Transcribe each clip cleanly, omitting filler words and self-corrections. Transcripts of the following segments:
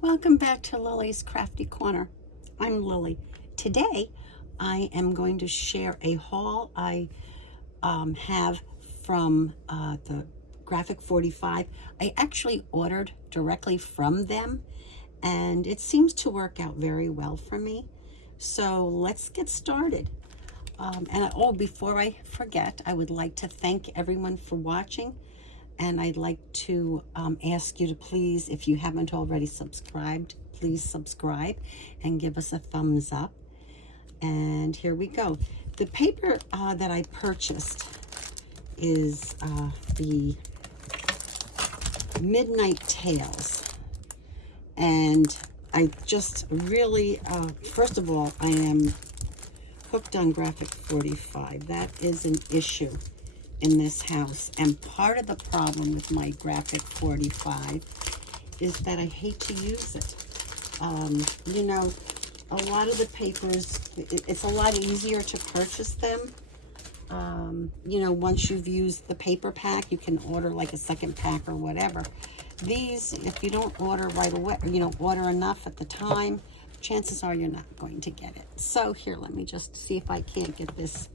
Welcome back to Lily's Crafty Corner. I'm Lily. Today I am going to share a haul I have from the Graphic 45. I actually ordered directly from them and it seems to work out very well for me. So let's get started. Before I forget, I would like to thank everyone for watching. And I'd like to ask you to please, if you haven't already subscribed, please subscribe and give us a thumbs up. And here we go. The paper that I purchased is the Midnight Tales. And I just really, first of all, I am hooked on Graphic 45. That is an issue in this house, and part of the problem with my Graphic 45 is that I hate to use it. You know, a lot of the papers, it's a lot easier to purchase them. You know, once you've used the paper pack, you can order like a second pack or whatever. These, if you don't order right away, you know, order enough at the time, chances are you're not going to get it. So here, let me just see if I can't get this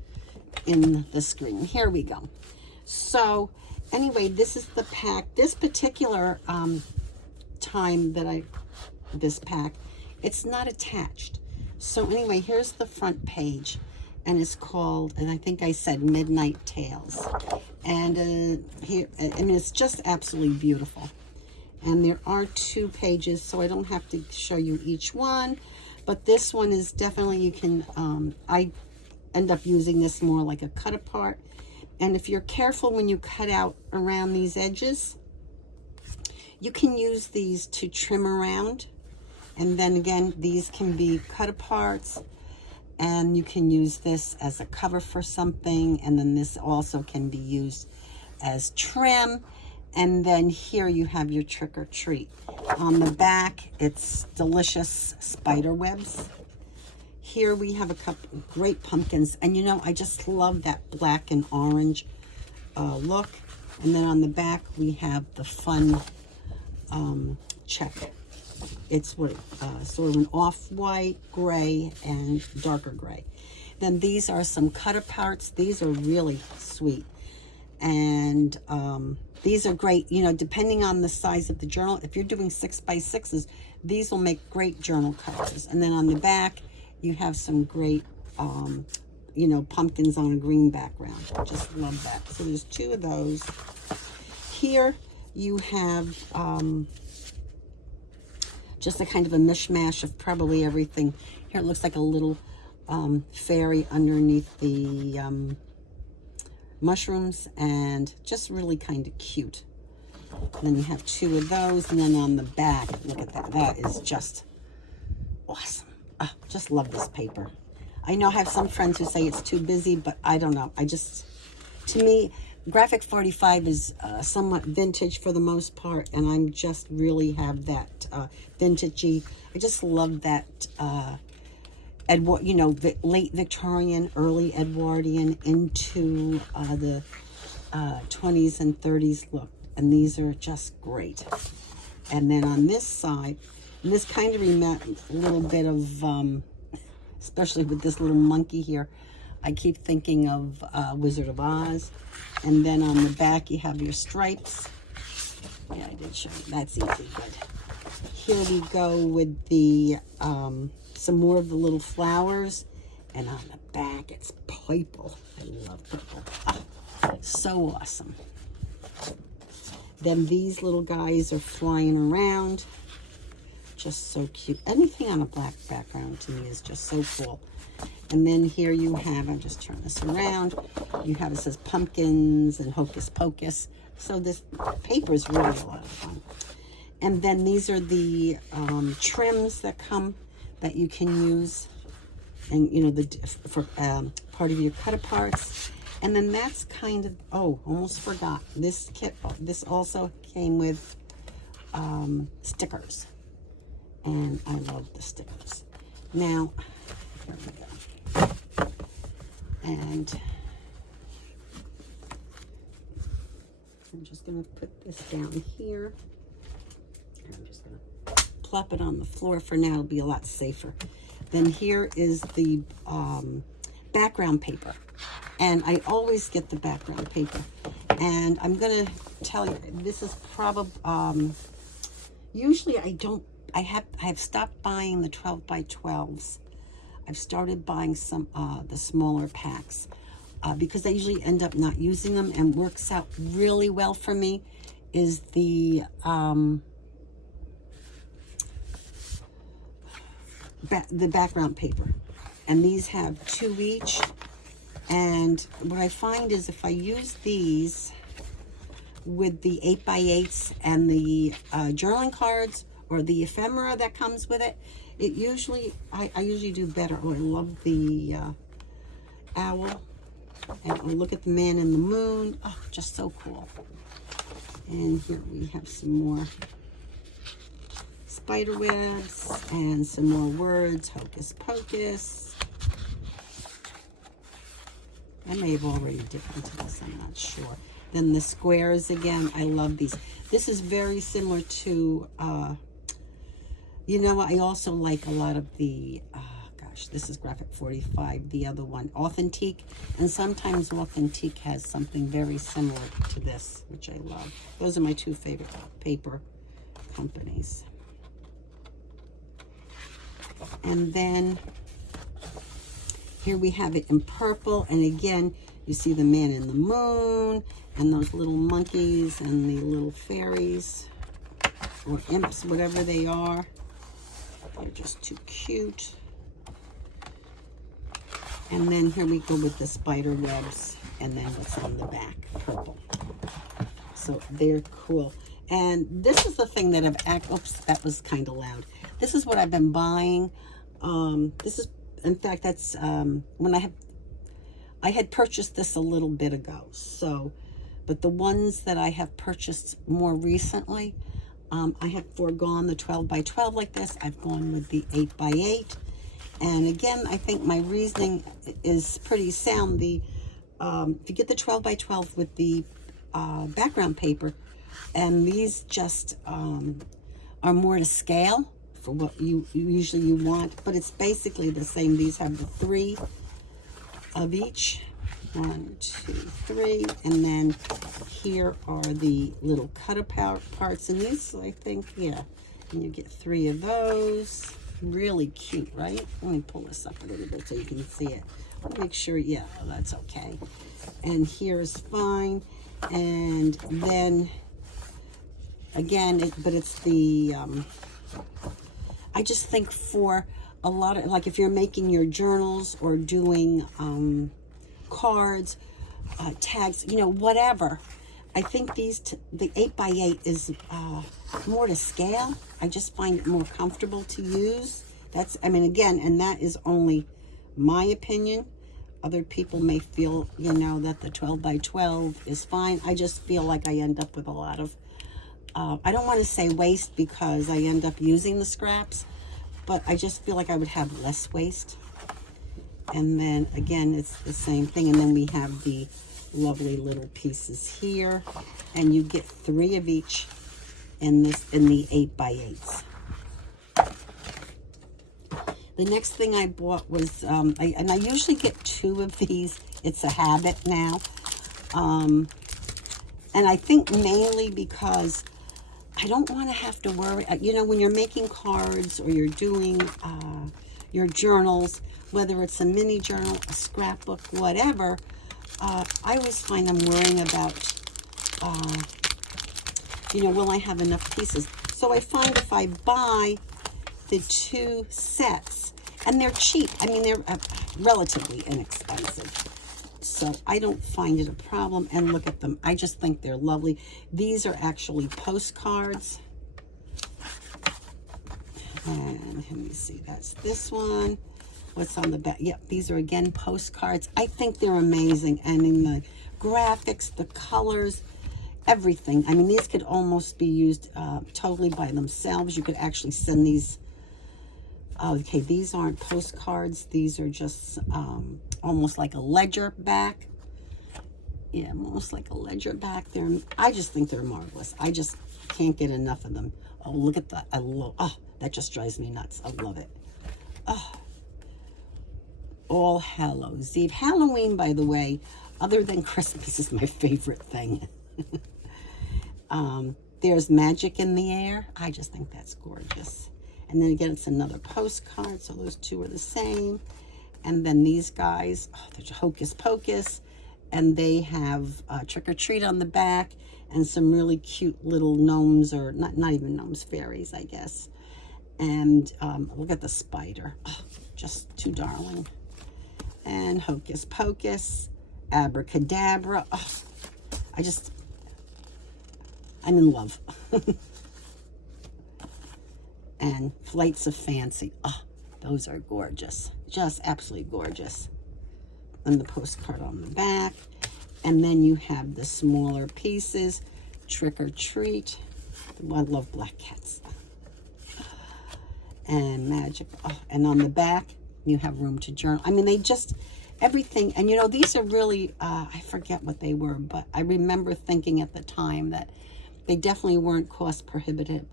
in the screen. Here we go. So anyway, this is the pack. This particular time that this pack, it's not attached. So anyway, here's the front page, and it's called, and I think I said Midnight Tales. And here, I mean, it's just absolutely beautiful. And there are 2 pages, so I don't have to show you each one, but this one is definitely, you can, I end up using this more like a cut apart. And if you're careful when you cut out around these edges, you can use these to trim around. And then again, these can be cut aparts, and you can use this as a cover for something. And then this also can be used as trim. And then here you have your trick or treat. On the back, it's delicious spider webs. Here we have a couple of great pumpkins, and you know, I just love that black and orange look. And then on the back we have the fun check. It's what sort of an off-white, gray, and darker gray. Then these are some cut aparts. These are really sweet, and these are great, you know, depending on the size of the journal. If you're doing 6x6s, these will make great journal covers. And then on the back you have some great, you know, pumpkins on a green background. I just love that. So there's 2 of those. Here you have just a kind of a mishmash of probably everything. Here it looks like a little fairy underneath the mushrooms, and just really kind of cute. And then you have 2 of those, and then on the back, look at that. That is just awesome. Just love this paper. I know I have some friends who say it's too busy, but I don't know. To me, Graphic 45 is somewhat vintage for the most part, and I just really have that vintagey. I just love that you know, late Victorian, early Edwardian into the 20s and 30s look, and these are just great. And then on this side, and this kind of reminds a little bit of, especially with this little monkey here, I keep thinking of Wizard of Oz. And then on the back, you have your stripes. Yeah, I did show you. That's easy, good. Here we go with the, some more of the little flowers. And on the back, it's purple. I love purple. Oh, so awesome. Then these little guys are flying around. Just so cute. Anything on a black background to me is just so cool. And then here you have, I'll just turn this around, you have, it says pumpkins and Hocus Pocus. So this paper is really a lot of fun. And then these are the trims that come that you can use, and you know, for part of your cut aparts. And then that's kind of, oh, almost forgot, this kit, this also came with stickers. And I love the stickers. Now, here we go. And I'm just going to put this down here. I'm just going to plop it on the floor for now. It'll be a lot safer. Then here is the background paper. And I always get the background paper. And I'm going to tell you, this is probably, usually I have stopped buying the 12 by 12s. I've started buying some, the smaller packs. Because I usually end up not using them, and works out really well for me is the background paper. And these have 2 each. And what I find is if I use these with the 8x8s and the journaling cards or the ephemera that comes with it, it usually, I usually do better. Oh, I love the owl. And I look at the man in the moon. Oh, just so cool. And here we have some more spider webs and some more words. Hocus Pocus. I may have already dipped into this, I'm not sure. Then the squares again. I love these. This is very similar to, you know, I also like a lot of the, this is Graphic 45, the other one, Authentique. And sometimes Authentique has something very similar to this, which I love. Those are my 2 favorite paper companies. And then here we have it in purple. And again, you see the man in the moon and those little monkeys and the little fairies or imps, whatever they are. They're just too cute. And then here we go with the spider webs, and then what's on the back, purple. So they're cool. And this is the thing that oops, that was kind of loud. This is what I've been buying. This is, in fact, that's when I had purchased this a little bit ago. So, but the ones that I have purchased more recently, I have foregone the 12 by 12 like this. I've gone with the 8 by 8. And again, I think my reasoning is pretty sound. To get the 12 by 12 with the background paper, and these just are more to scale for what you usually want, but it's basically the same. These have the 3 of each. 1, 2, 3, and then here are the little cutter parts, and these, I think, yeah, and you get 3 of those. Really cute, right? Let me pull this up a little bit so you can see it. I'll make sure, yeah, that's okay. And here is fine. And then again, but it's the I just think for a lot of, like if you're making your journals or doing cards, tags, you know, whatever, I think the 8 by 8 is more to scale. I just find it more comfortable to use. That's, I mean, again, and that is only my opinion. Other people may feel, you know, that the 12 by 12 is fine. I just feel like I end up with a lot of, I don't want to say waste because I end up using the scraps, but I just feel like I would have less waste. And then again, it's the same thing. And then we have the lovely little pieces here, and you get 3 of each in the 8 by 8s. The next thing I bought was I usually get 2 of these. It's a habit now, and I think mainly because I don't want to have to worry, you know, when you're making cards or you're doing your journals, whether it's a mini journal, a scrapbook, whatever, I always find I'm worrying about, you know, will I have enough pieces? So I find if I buy the 2 sets, and they're cheap. I mean, they're relatively inexpensive. So I don't find it a problem. And look at them. I just think they're lovely. These are actually postcards. And let me see. That's this one. What's on the back? Yep, these are again postcards. I think they're amazing. And in the graphics, the colors, everything. I mean, these could almost be used totally by themselves. You could actually send these. Okay, these aren't postcards. These are just almost like a ledger back. Yeah, almost like a ledger back. I just think they're marvelous. I just can't get enough of them. Oh, look at that. I love, oh, that just drives me nuts. I love it. Oh, All Hallows Eve. Halloween, by the way, other than Christmas, is my favorite thing. There's Magic in the Air. I just think that's gorgeous. And then again, it's another postcard, so those two are the same. And then these guys, oh, there's Hocus Pocus, and they have Trick or Treat on the back, and some really cute little gnomes, or not even gnomes, fairies, I guess. And look at the spider. Oh, just too darling. And Hocus Pocus, Abracadabra. Oh, I'm in love. And Flights of Fancy. Oh, those are gorgeous. Just absolutely gorgeous. And the postcard on the back. And then you have the smaller pieces. Trick or Treat. Oh, I love black cats. And Magic. Oh, and on the back, you have room to journal. I mean, they just, everything. And you know, these are really, I forget what they were, but I remember thinking at the time that they definitely weren't cost prohibitive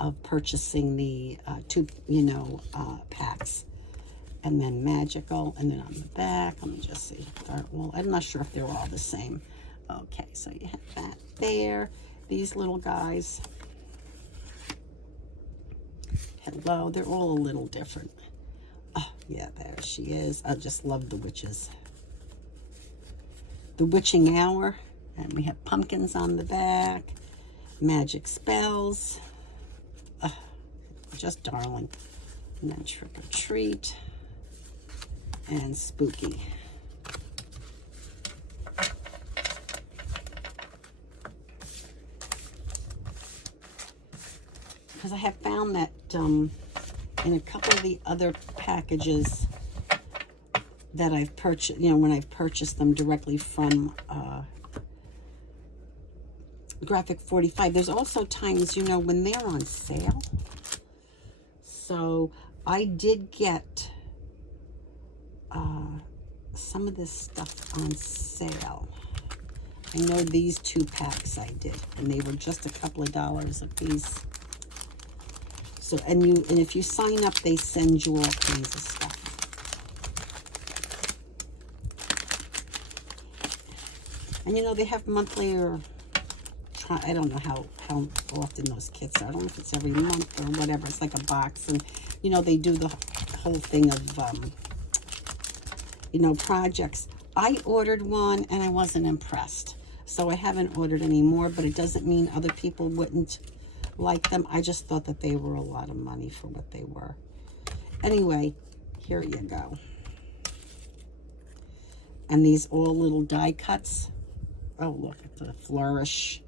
of purchasing the two, packs. And then Magical, and then on the back, let me just see. Well, I'm not sure if they're all the same. Okay, so you have that there. These little guys. Hello, they're all a little different. Oh, yeah, there she is. I just love the witches. The Witching Hour, and we have pumpkins on the back. Magic Spells. Just darling. And then Trick or Treat. And Spooky. Because I have found that in a couple of the other packages that I've purchased, when I've purchased them directly from Graphic 45, there's also times, when they're on sale. So I did get some of this stuff on sale. I know these 2 packs I did, and they were just a couple of dollars a piece. So, and if you sign up, they send you all kinds of stuff. And they have monthly, or I don't know how often those kits are. I don't know if it's every month or whatever. It's like a box, and they do the whole thing of projects. I ordered one and I wasn't impressed, so I haven't ordered any more, but it doesn't mean other people wouldn't like them. I just thought that they were a lot of money for what they were. Anyway, here you go. And these all little die cuts. Oh, look at the flourish.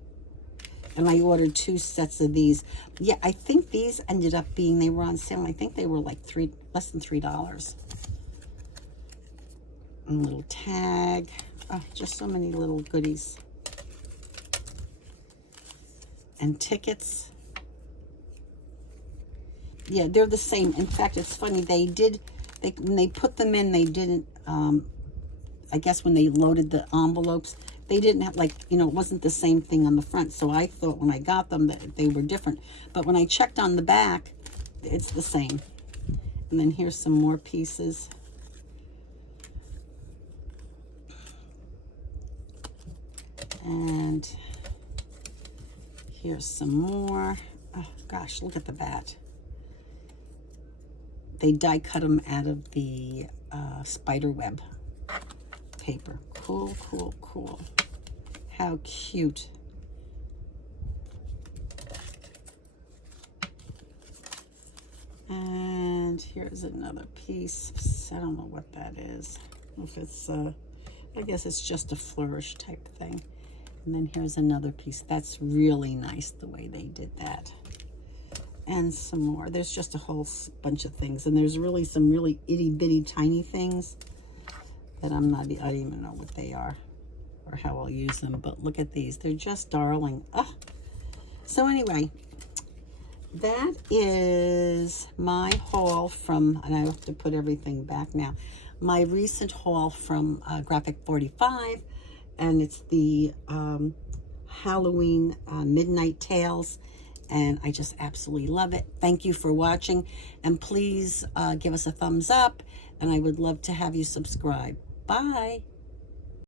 And I ordered 2 sets of these. Yeah, I think these ended up being, they were on sale. I think they were like less than $3. And a little tag. Oh, just so many little goodies. And tickets. Yeah, they're the same. In fact, it's funny. When they put them in, they didn't, I guess when they loaded the envelopes, they didn't have, it wasn't the same thing on the front. So I thought when I got them that they were different. But when I checked on the back, it's the same. And then here's some more pieces. And here's some more. Oh, gosh, look at the bat. They die cut them out of the spider web paper. Cool, cool, cool. How cute. And here's another piece. I don't know what that is. If it's, I guess it's just a flourish type thing. And then here's another piece. That's really nice the way they did that. And some more. There's just a whole bunch of things. And there's really some really itty bitty tiny things that I don't even know what they are or how I'll use them. But look at these. They're just darling. Oh. So anyway, that is my haul from, and I have to put everything back now, my recent haul from Graphic 45. And it's the Halloween Midnight Tales. and I just absolutely love it. Thank you for watching, and please give us a thumbs up, and I would love to have you subscribe. Bye.